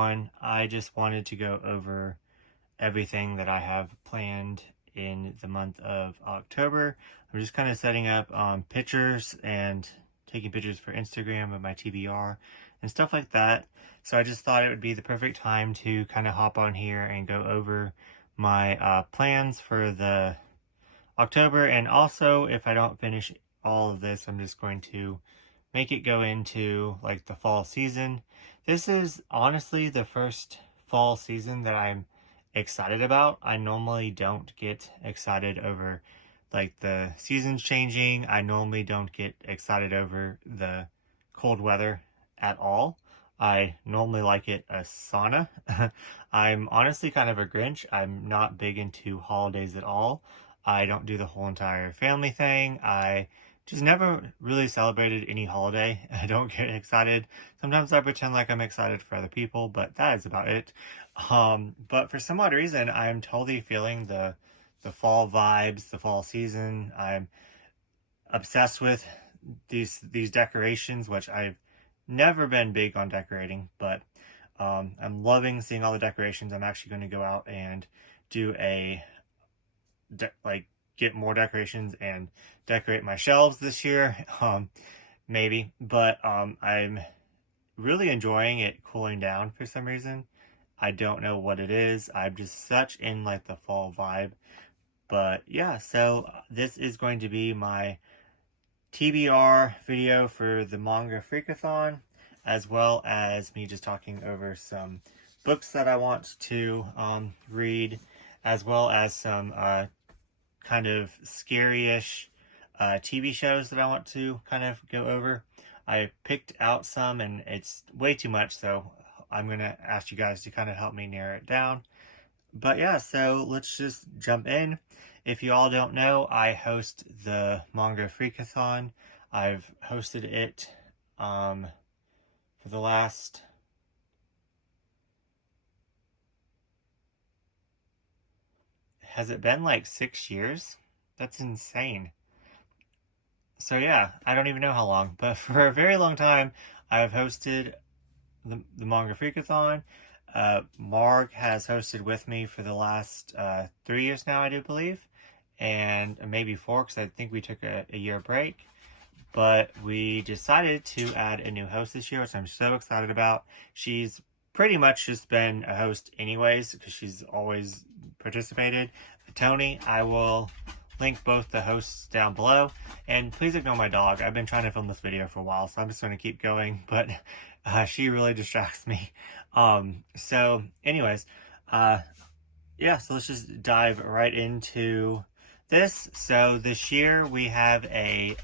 one, I just wanted to go over everything that I have planned in the month of October. I'm just kind of setting up pictures and taking pictures for Instagram of my TBR and stuff like that. So I just thought it would be the perfect time to kind of hop on here and go over my plans for the October. And also, if I don't finish all of this, I'm just going to make it go into like the fall season. This is honestly the first fall season that I'm excited about. I normally don't get excited over like the seasons changing. I normally don't get excited over the cold weather at all. I normally like it a sauna. I'm honestly kind of a Grinch. I'm not big into holidays at all. I don't do the whole entire family thing. I just never really celebrated any holiday. I don't get excited. Sometimes I pretend like I'm excited for other people, but that is about it. But for some odd reason, I'm totally feeling the fall vibes, the fall season. I'm obsessed with these decorations, which I've never been big on decorating, but I'm loving seeing all the decorations. I'm actually going to go out and do get more decorations and decorate my shelves this year, maybe. But I'm really enjoying it cooling down for some reason. I don't know what it is. I'm just such in like the fall vibe. But yeah, so this is going to be my TBR video for the Manga Freakathon, as well as me just talking over some books that I want to read, as well as some kind of scary-ish TV shows that I want to kind of go over. I picked out some and it's way too much, so I'm going to ask you guys to kind of help me narrow it down. But yeah, so let's just jump in. If you all don't know, I host the Manga Freakathon. I've hosted it for the last... Has it been like 6 years? That's insane. So yeah, I don't even know how long, but for a very long time, I've hosted the Manga Freakathon. Marg has hosted with me for the last 3 years now, I do believe. And maybe 4, because I think we took a year break. But we decided to add a new host this year, which I'm so excited about. She's pretty much just been a host anyways, because she's always participated. Tony, I will link both the hosts down below. And please ignore my dog. I've been trying to film this video for a while, so I'm just going to keep going. But she really distracts me. So anyways, yeah, so let's just dive right into this. So this year we have a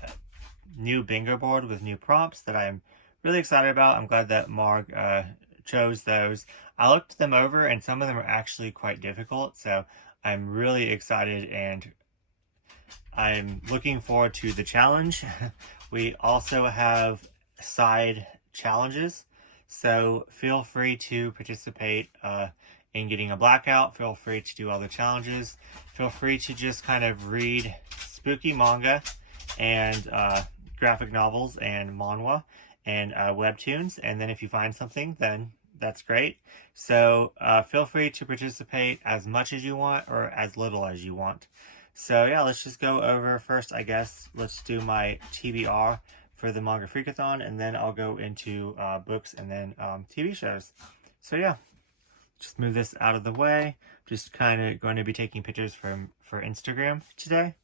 new bingo board with new prompts that I'm really excited about. I'm glad that Marg chose those. I looked them over and some of them are actually quite difficult, so I'm really excited and I'm looking forward to the challenge. We also have side challenges, so feel free to participate in getting a blackout. Feel free to do other challenges. Feel free to just kind of read spooky manga and graphic novels and manhwa and webtoons, and then if you find something, then that's great. So feel free to participate as much as you want or as little as you want. So yeah, let's just go over first, I guess. Let's do my TBR for the Manga Freakathon, and then I'll go into books and then TV shows. So yeah, just move this out of the way. Just kind of going to be taking pictures for Instagram today,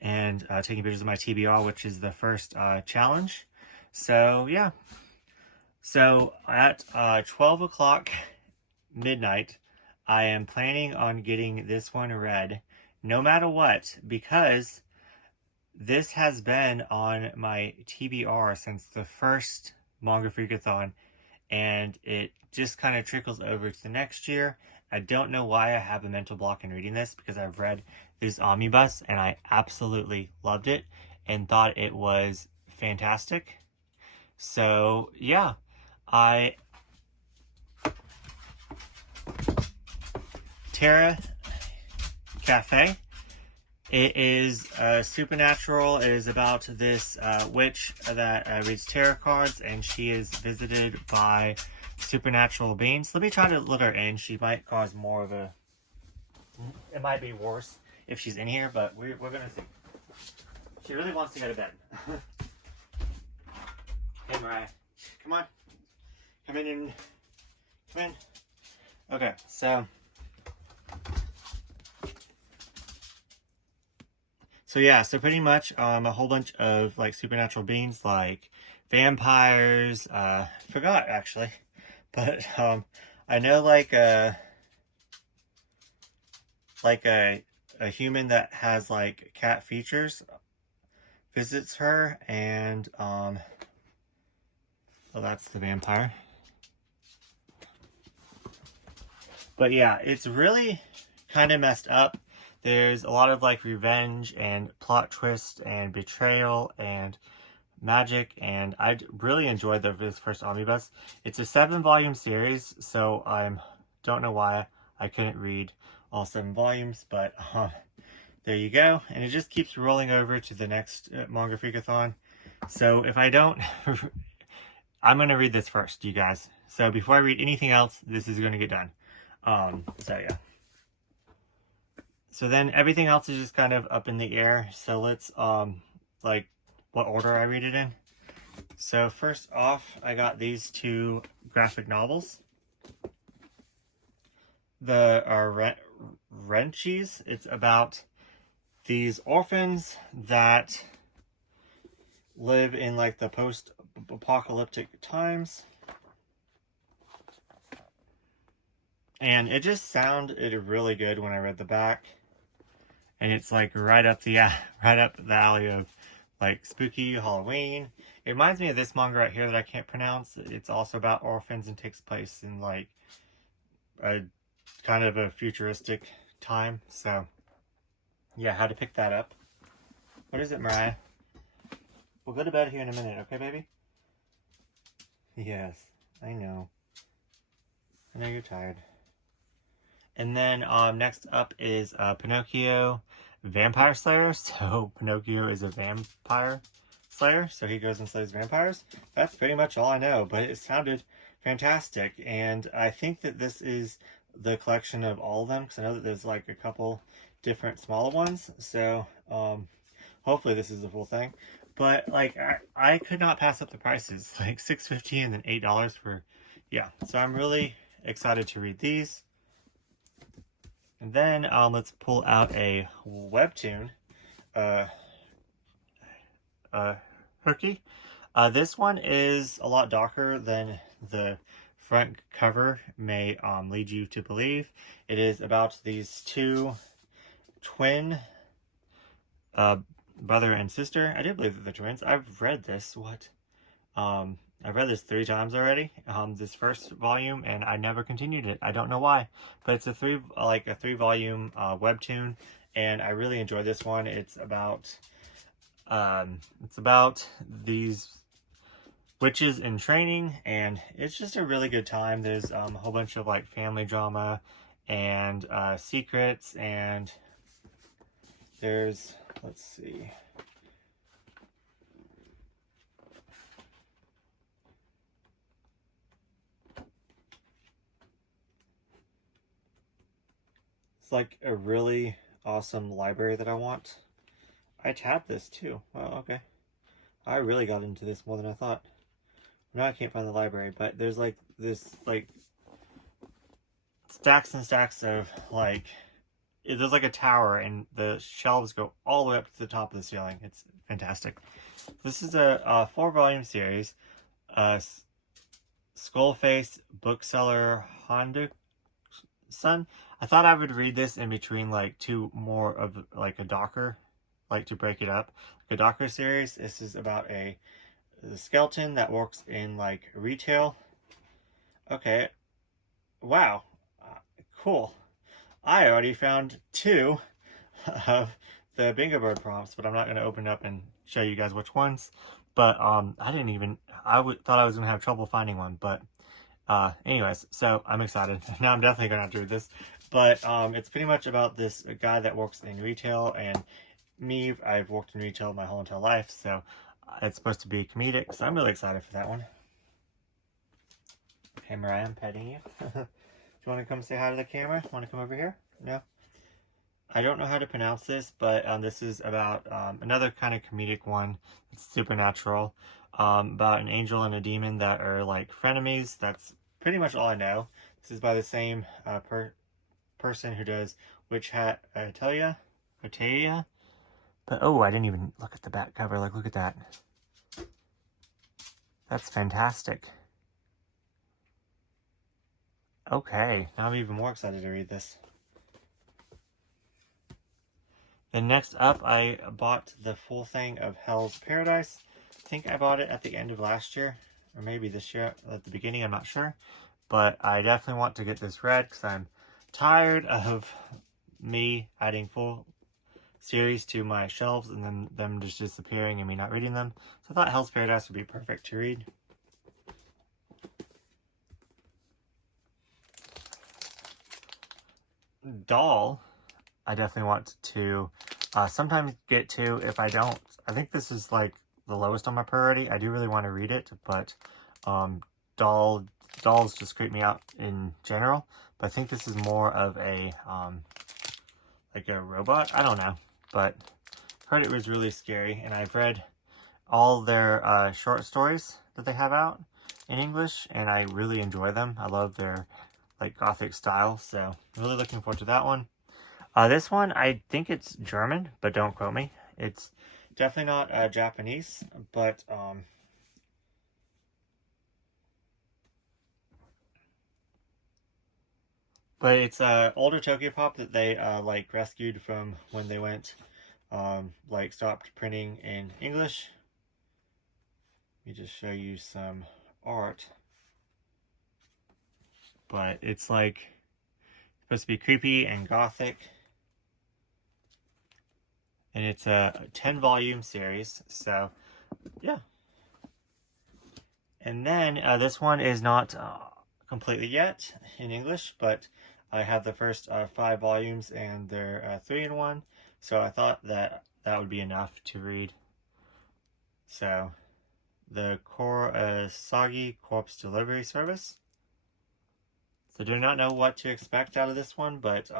and taking pictures of my TBR, which is the first challenge. So yeah, so at 12 o'clock midnight, I am planning on getting this one read no matter what, because this has been on my TBR since the first Manga Freakathon, and it just kind of trickles over to the next year. I don't know why I have a mental block in reading this, because I've read this omnibus and I absolutely loved it and thought it was fantastic. So yeah, Terra Cafe. It is supernatural. It is about this witch that reads tarot cards, and she is visited by supernatural beings. Let me try to let her in. She might cause more of a... It might be worse if she's in here, but we're going to see. She really wants to go to bed. Hey, Mariah. Come on. Come in and... Come in. Okay, so... So yeah, so pretty much a whole bunch of like supernatural beings like vampires, forgot actually. But I know like a human that has like cat features visits her, and well, that's the vampire. But yeah, it's really kind of messed up. There's a lot of like revenge and plot twist and betrayal and magic, and I really enjoyed this first omnibus. It's a 7-volume series, so I don't know why I couldn't read all 7 volumes, but there you go. And it just keeps rolling over to the next Manga Freakathon. So if I don't, I'm going to read this first, you guys. So before I read anything else, this is going to get done. So yeah. So then everything else is just kind of up in the air. So let's, like, what order I read it in. So first off, I got these 2 graphic novels. The Wrenchies. It's about these orphans that live in like the post-apocalyptic times. And it just sounded really good when I read the back. And it's like right up the alley of like spooky Halloween. It reminds me of this manga right here that I can't pronounce. It's also about orphans and takes place in like a kind of a futuristic time. So yeah, how to pick that up. What is it, Mariah? We'll go to bed here in a minute, okay, baby? Yes, I know. I know you're tired. And then next up is Pinocchio Vampire Slayer. So Pinocchio is a vampire slayer, so he goes and slays vampires. That's pretty much all I know, but it sounded fantastic. And I think that this is the collection of all of them, because I know that there's like a couple different smaller ones. So hopefully this is the full thing. But like I could not pass up the prices, like $6.50 and then $8 for, yeah. So I'm really excited to read these. And then let's pull out a webtoon, Hooky. This one is a lot darker than the front cover may lead you to believe. It is about these 2 twin brother and sister. I do believe that they're twins. I've read this. What? I've read this 3 times already, this first volume, and I never continued it. I don't know why, but it's a 3-volume webtoon, and I really enjoyed this one. It's about these witches in training, and it's just a really good time. There's a whole bunch of like family drama and secrets, and there's, let's see. It's like a really awesome library that I want. I tabbed this too. Oh, okay. I really got into this more than I thought. Now I can't find the library, but there's like this like stacks and stacks of like, there's like a tower and the shelves go all the way up to the top of the ceiling. It's fantastic. This is a 4-volume series. Skullface bookseller Honda Son. I thought I would read this in between like 2 more of like a darker, like to break it up. Like a darker series. This is about a skeleton that works in like retail. Okay. Wow. Cool. I already found 2 of the Bingo Bird prompts, but I'm not going to open it up and show you guys which ones. But thought I was going to have trouble finding one, but anyways, so I'm excited. Now I'm definitely going to have to read this. But it's pretty much about this guy that works in retail, and me, I've worked in retail my whole entire life, so it's supposed to be comedic, so I'm really excited for that one. Okay, Mariah, I'm petting you. Do you want to come say hi to the camera? Want to come over here? No? I don't know how to pronounce this, but this is about another kind of comedic one. It's supernatural. About an angel and a demon that are like frenemies. That's pretty much all I know. This is by the same person who does Witch Hat Atelier. But oh, I didn't even look at the back cover. Like, look at that. That's fantastic. Okay, now I'm even more excited to read this. Then next up, I bought the full thing of Hell's Paradise. I think I bought it at the end of last year, or maybe this year at the beginning, I'm not sure. But I definitely want to get this read because I'm tired of me adding full series to my shelves and then them just disappearing and me not reading them. So I thought Hell's Paradise would be perfect to read. Doll, I definitely want to sometimes get to. If I don't, I think this is like the lowest on my priority. I do really want to read it, but dolls just creep me out in general. But I think this is more of a like a robot. I don't know, but heard it was really scary, and I've read all their short stories that they have out in English, and I really enjoy them. I love their like gothic style, so I'm really looking forward to that one. This one, I think it's German, but don't quote me. It's definitely not Japanese, but it's older Tokyo Pop that they like rescued from when they went like stopped printing in English. Let me just show you some art. But it's like supposed to be creepy and gothic. And it's a 10-volume series, so yeah. And then this one is not completely yet in English, but I have the first 5 volumes and they're 3-in-1, so I thought that that would be enough to read. So, the Kurosagi Corpse Delivery Service. So do not know what to expect out of this one, but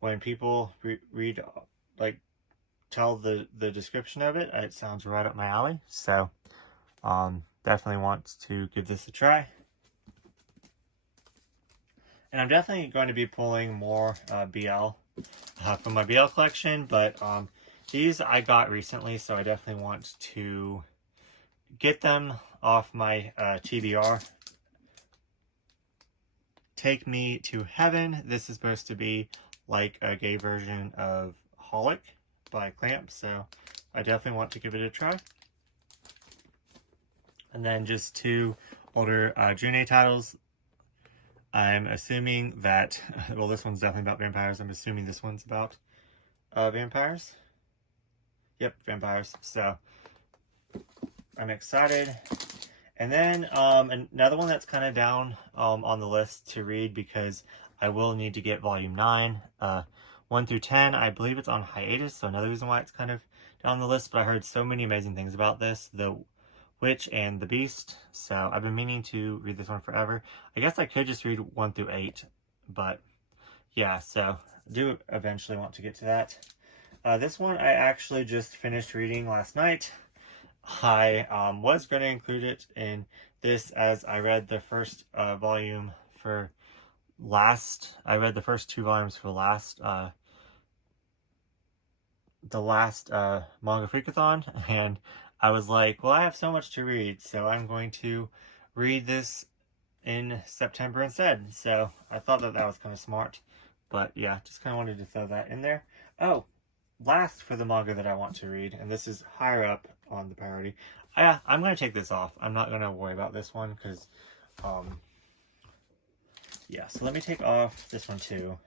when people read, like, tell the description of it, it sounds right up my alley. So definitely want to give this a try. And I'm definitely going to be pulling more BL from my BL collection, but these I got recently, so I definitely want to get them off my TBR. Take Me to Heaven. This is supposed to be like a gay version of Holic by Clamp, so I definitely want to give it a try. And then just 2 older June titles. I'm assuming that, well, this one's definitely about vampires. I'm assuming this one's about vampires. Yep, vampires. So I'm excited. And then another one that's kind of down on the list to read because I will need to get volume 9. 1 through 10, I believe it's on hiatus, so another reason why it's kind of down the list, but I heard so many amazing things about this, The Witch and the Beast, so I've been meaning to read this one forever. I guess I could just read 1 through 8, but yeah, so I do eventually want to get to that. This one I actually just finished reading last night. I was going to include it in this as I read the first volume for last. I read the first 2 volumes for the last Manga Freakathon, and I was like, well, I have so much to read, so I'm going to read this in September instead. So I thought that was kind of smart, but yeah, just kind of wanted to throw that in there. Oh, last for the manga that I want to read, and this is higher up on the priority. I'm going to take this off. I'm not going to worry about this one because, yeah, so let me take off this one too.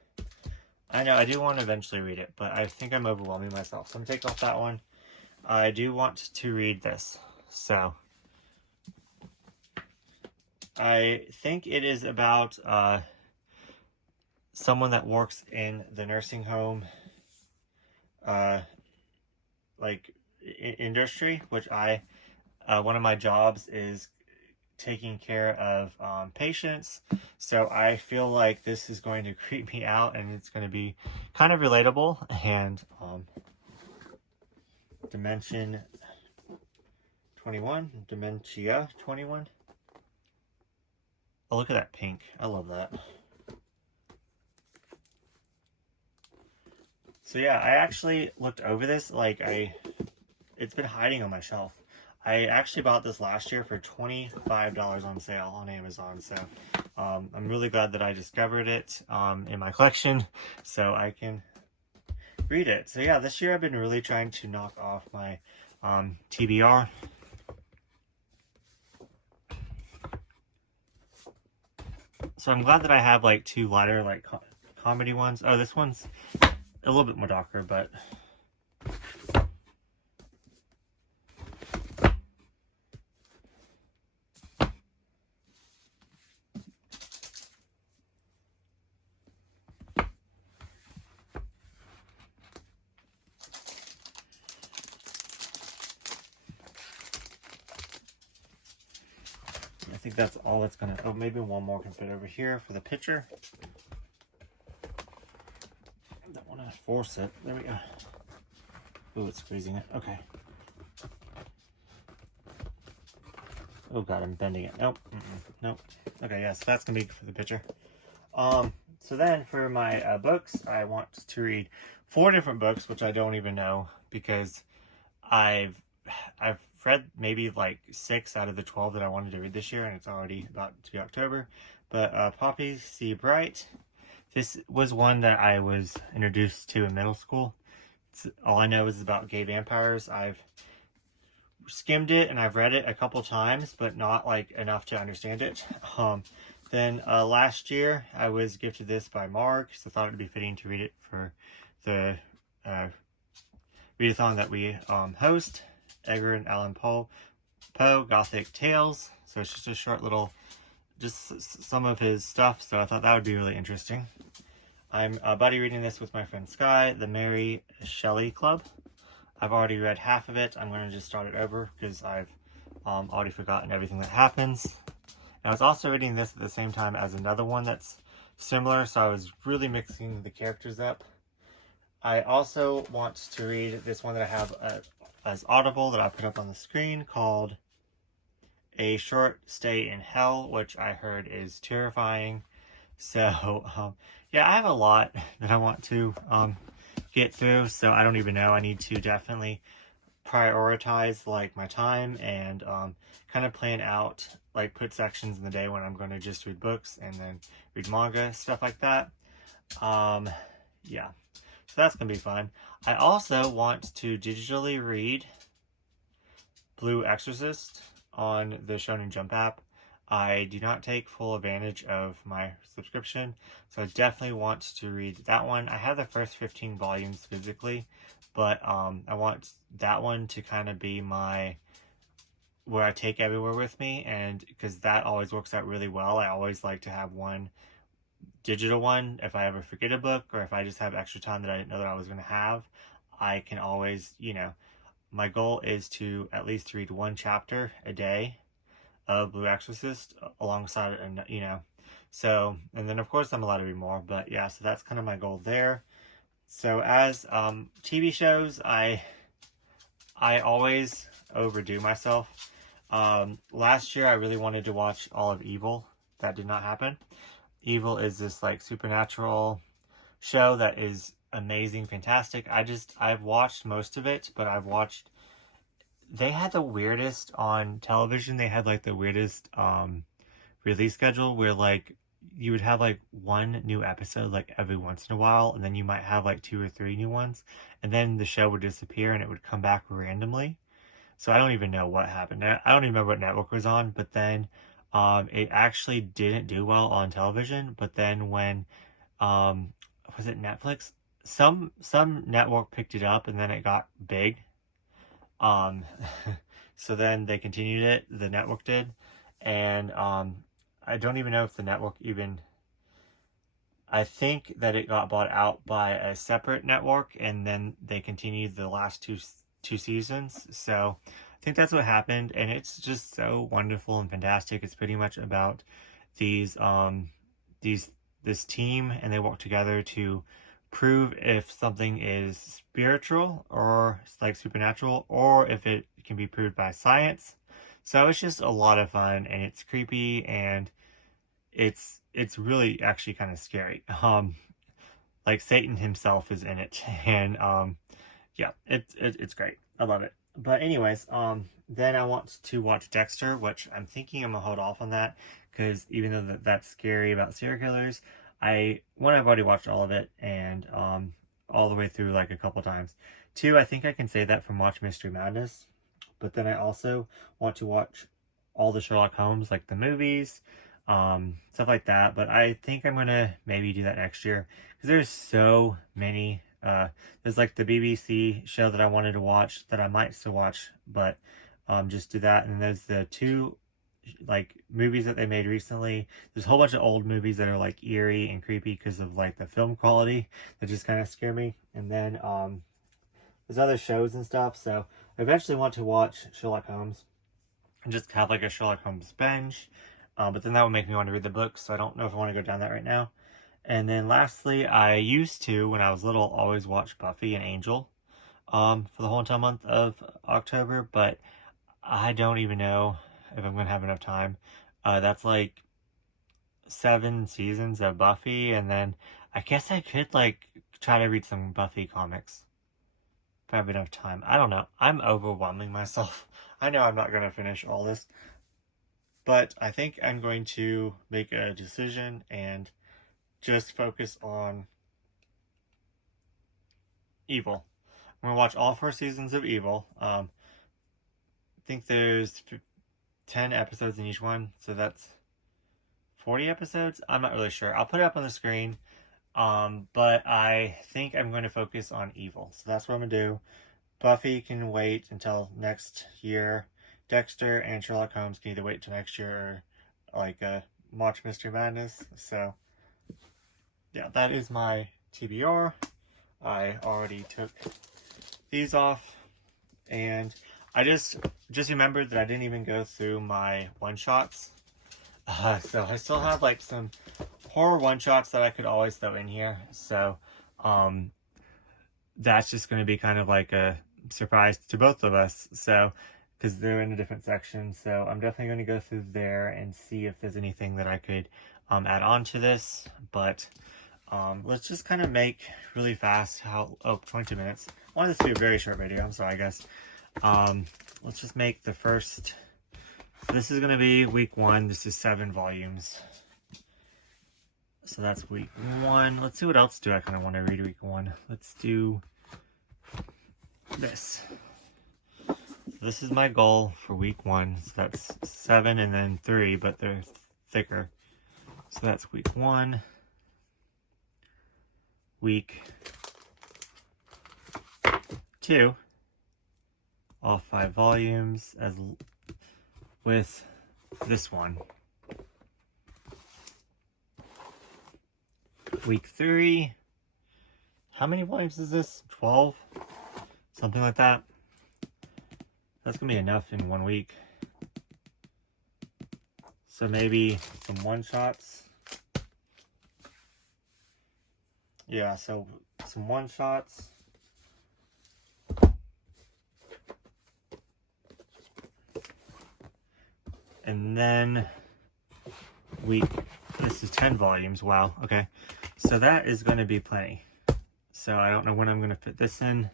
I know I do want to eventually read it, but I think I'm overwhelming myself. So I'm going to take off that one. I do want to read this. So I think it is about someone that works in the nursing home like industry, which one of my jobs is taking care of patients. So I feel like this is going to creep me out, and it's going to be kind of relatable. And Dimension 21, Dementia 21. Oh, look at that pink. I love that. So yeah, I actually looked over this. It's been hiding on my shelf. I actually bought this last year for $25 on sale on Amazon. So I'm really glad that I discovered it in my collection so I can read it. So yeah, this year I've been really trying to knock off my TBR. So I'm glad that I have like two lighter like comedy ones. Oh, this one's a little bit more darker, but I think that's all that's gonna, oh, maybe one more can fit over here for the picture. I don't want to force it. There we go. Oh, it's squeezing it. Okay. Oh god, I'm bending it. Nope. Nope. Okay, yes, so that's gonna be for the picture. So then for my books, I want to read 4 different books, which I don't even know because I've read maybe like 6 out of the 12 that I wanted to read this year, and it's already about to be October. But Poppies See Bright. This was one that I was introduced to in middle school. All I know is about gay vampires. I've skimmed it and I've read it a couple times, but not like enough to understand it. Then last year I was gifted this by Mark, so I thought it would be fitting to read it for the readathon that we host. Edgar and Allan Poe, Gothic Tales. So it's just a short little, just some of his stuff. So I thought that would be really interesting. I'm buddy reading this with my friend Sky, the Mary Shelley Club. I've already read half of it. I'm going to just start it over because I've already forgotten everything that happens. And I was also reading this at the same time as another one that's similar, so I was really mixing the characters up. I also want to read this one that I have as Audible that I put up on the screen called A Short Stay in Hell, which I heard is terrifying. So, yeah, I have a lot that I want to get through, so I don't even know. I need to definitely prioritize like my time and kind of plan out, like put sections in the day when I'm going to just read books and then read manga, stuff like that. Yeah, so that's gonna be fun. I also want to digitally read Blue Exorcist on the Shonen Jump app. I do not take full advantage of my subscription, so I definitely want to read that one. I have the first 15 volumes physically, but I want that one to kind of be my, where I take everywhere with me, and because that always works out really well. I always like to have one digital one. If I ever forget a book, or if I just have extra time that I didn't know that I was going to have, I can always, my goal is to at least read 1 chapter a day of Blue Exorcist alongside it, so, and then of course I'm allowed to read more, but yeah, so that's kind of my goal there. So as TV shows, I always overdo myself. Last year I really wanted to watch all of Evil. That did not happen. Evil is this like supernatural show that is amazing, fantastic. I've watched most of it, but they had the weirdest on television. They had like the weirdest release schedule where like you would have like 1 new episode like every once in a while, and then you might have like 2 or 3 new ones, and then the show would disappear and it would come back randomly. So I don't even know what happened. I don't even remember what network was on, but then it actually didn't do well on television. But then when was it Netflix? Some network picked it up and then it got big. So then they continued it, the network did, and I don't even know if the network even, I think that it got bought out by a separate network, and then they continued the last two seasons. So think that's what happened, and it's just so wonderful and fantastic. It's pretty much about these these this team, and they work together to prove if something is spiritual or like supernatural, or if it can be proved by science. So it's just a lot of fun, and it's creepy, and it's really actually kind of scary. Like Satan himself is in it, and yeah, it's great. I love it. But anyways, then I want to watch Dexter, which I'm thinking I'm gonna hold off on that because even though that's scary about serial killers, I've already watched all of it, and all the way through like a couple times. Two, I think I can say that from Watch Mystery Madness, but then I also want to watch all the Sherlock Holmes, like the movies, stuff like that. But I think I'm gonna maybe do that next year because there's so many. There's like the BBC show that I wanted to watch that I might still watch, but just do that. And then there's the two like movies that they made recently. There's a whole bunch of old movies that are like eerie and creepy because of like the film quality that just kind of scare me. And then there's other shows and stuff. So I eventually want to watch Sherlock Holmes and just have like a Sherlock Holmes binge. But then that would make me want to read the book, so I don't know if I want to go down that right now. And then lastly, I used to, when I was little, always watch Buffy and Angel for the whole entire month of October, but I don't even know if I'm going to have enough time. That's like 7 seasons of Buffy, and then I guess I could like try to read some Buffy comics if I have enough time. I don't know. I'm overwhelming myself. I know I'm not going to finish all this, but I think I'm going to make a decision and just focus on Evil. I'm going to watch all 4 seasons of Evil. I think there's 10 episodes in each one, so that's 40 episodes? I'm not really sure. I'll put it up on the screen, but I think I'm going to focus on Evil. So that's what I'm going to do. Buffy can wait until next year. Dexter and Sherlock Holmes can either wait till next year or like Watch Mystery Madness. So yeah, that is my TBR. I already took these off, and I just remembered that I didn't even go through my one-shots. So I still have like some horror one-shots that I could always throw in here. So that's just going to be kind of like a surprise to both of us. So because they're in a different section. So I'm definitely going to go through there and see if there's anything that I could add on to this. But let's just kind of make really fast 22 minutes. I wanted this to be a very short video. I'm sorry, guys. Let's just make the first. This is going to be week 1. This is 7 volumes. So that's week 1. Let's see what else do I kind of want to read week 1. Let's do this. So this is my goal for week 1. So that's 7 and then 3, but they're thicker. So that's week 1. Week 2. All 5 volumes as with this one. Week 3. How many volumes is this? 12? Something like that. That's gonna be enough in 1 week. So maybe some one-shots. Yeah, so some one-shots. And then this is 10 volumes. Wow, okay. So that is going to be plenty. So I don't know when I'm going to fit this in.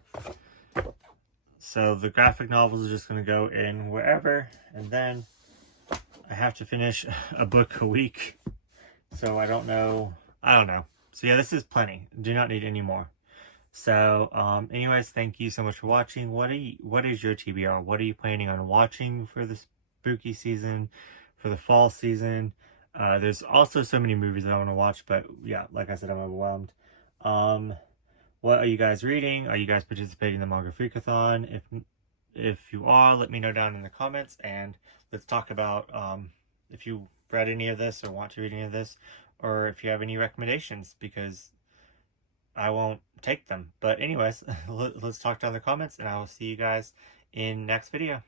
So the graphic novels are just going to go in wherever. And then I have to finish a book a week. So I don't know. So yeah, this is plenty. Do not need any more. So anyways, thank you so much for watching. What is your TBR? What are you planning on watching for this spooky season, for the fall season? There's also so many movies that I want to watch, but yeah, like I said, I'm overwhelmed. What are you guys reading? Are you guys participating in the Manga Freakathon? If you are, let me know down in the comments, and let's talk about if you read any of this or want to read any of this, or if you have any recommendations, because I won't take them. But anyways, let's talk down in the comments, and I will see you guys in next video.